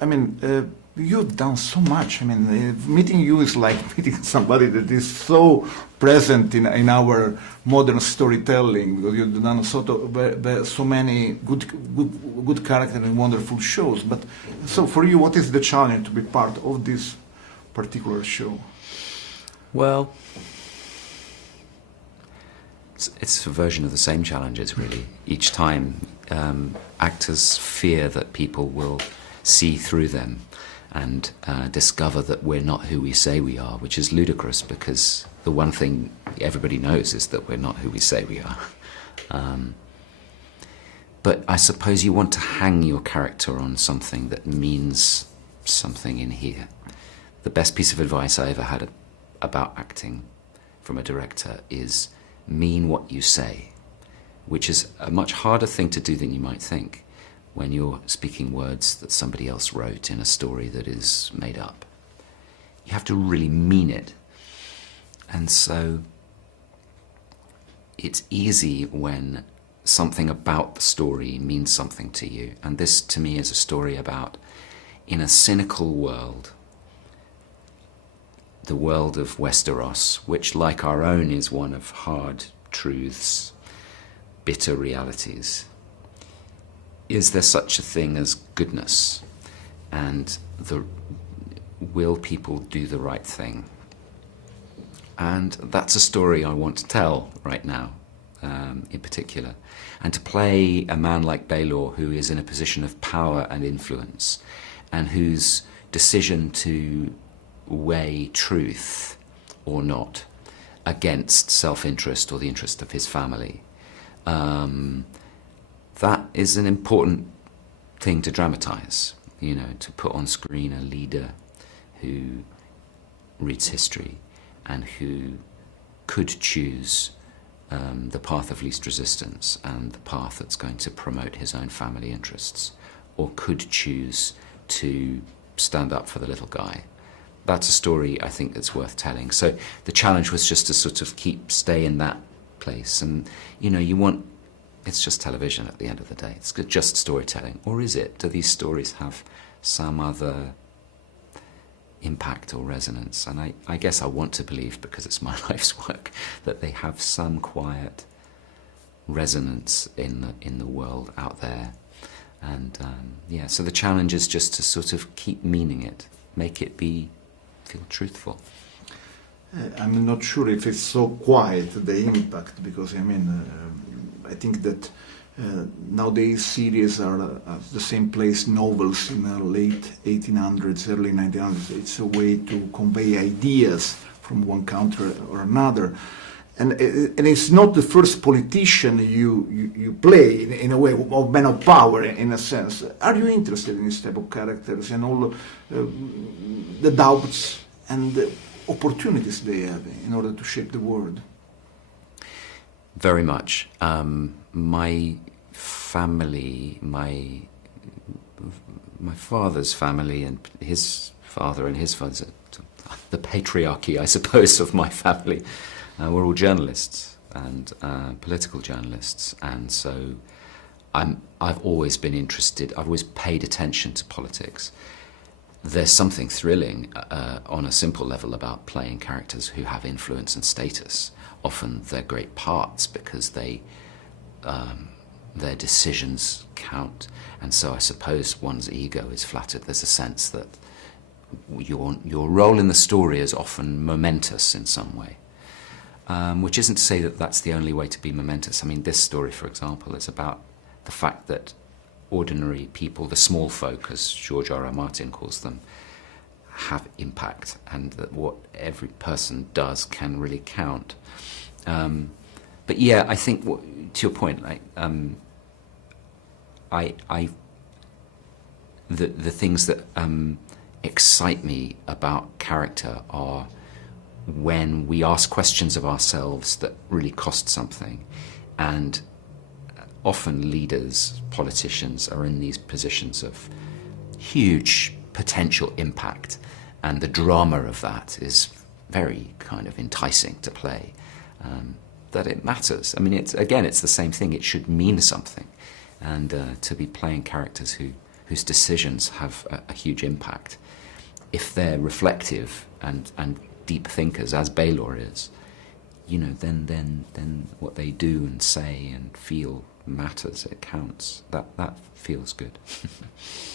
I mean, you've done so much. I mean, meeting you is like meeting somebody that is so present in our modern storytelling, because you've done so many good characters and wonderful shows. But so for you, what is the challenge to be part of this particular show? Well, it's a version of the same challenges, really. Each time, actors fear that people will see through them and discover that we're not who we say we are, which is ludicrous, because the one thing everybody knows is that we're not who we say we are. But I suppose you want to hang your character on something that means something in here. The best piece of advice I ever had about acting from a director is mean what you say, which is a much harder thing to do than you might think when you're speaking words that somebody else wrote in a story that is made up. You have to really mean it. And so it's easy when something about the story means something to you. And this, to me, is a story about, in a cynical world, the world of Westeros, which, like our own, is one of hard truths, bitter realities. Is there such a thing as goodness? And will people do the right thing? And that's a story I want to tell right now, in particular. And to play a man like Baelor, who is in a position of power and influence, and whose decision to weigh truth or not against self-interest or the interest of his family, that is an important thing to dramatize, to put on screen a leader who reads history and who could choose the path of least resistance and the path that's going to promote his own family interests, or could choose to stand up for the little guy. That's a story I think that's worth telling. So the challenge was just to sort of stay in that place. And, it's just television at the end of the day. It's just storytelling. Or is it? Do these stories have some other impact or resonance? And I guess I want to believe, because it's my life's work, that they have some quiet resonance in the world out there. And so the challenge is just to sort of keep meaning it, make it feel truthful. I'm not sure if it's so quiet, the impact, because I think that nowadays series are the same place novels in the late 1800s, early 1900s. It's a way to convey ideas from one country or another. And it's not the first politician you play in a way, of man of power in a sense. Are you interested in this type of characters and all the doubts and the opportunities they have in order to shape the world? Very much. My family, my father's family, and his father and his father, the patriarchy, I suppose, of my family, were all journalists and political journalists. And so I've always been interested, I've always paid attention to politics. There's something thrilling on a simple level about playing characters who have influence and status. Often they're great parts because their decisions count. And so I suppose one's ego is flattered. There's a sense that your role in the story is often momentous in some way. Which isn't to say that that's the only way to be momentous. I mean, this story, for example, is about the fact that ordinary people, the small folk, as George R.R. Martin calls them, have impact, and that what every person does can really count. But yeah, I think, to your point, the things that excite me about character are when we ask questions of ourselves that really cost something. And often leaders, politicians, are in these positions of huge potential impact, and the drama of that is very kind of enticing to play. That it matters. I mean, it's the same thing. It should mean something. And to be playing characters who whose decisions have a huge impact, if they're reflective and deep thinkers, as Baelor is, you know, then what they do and say and feel matters. It counts. That feels good.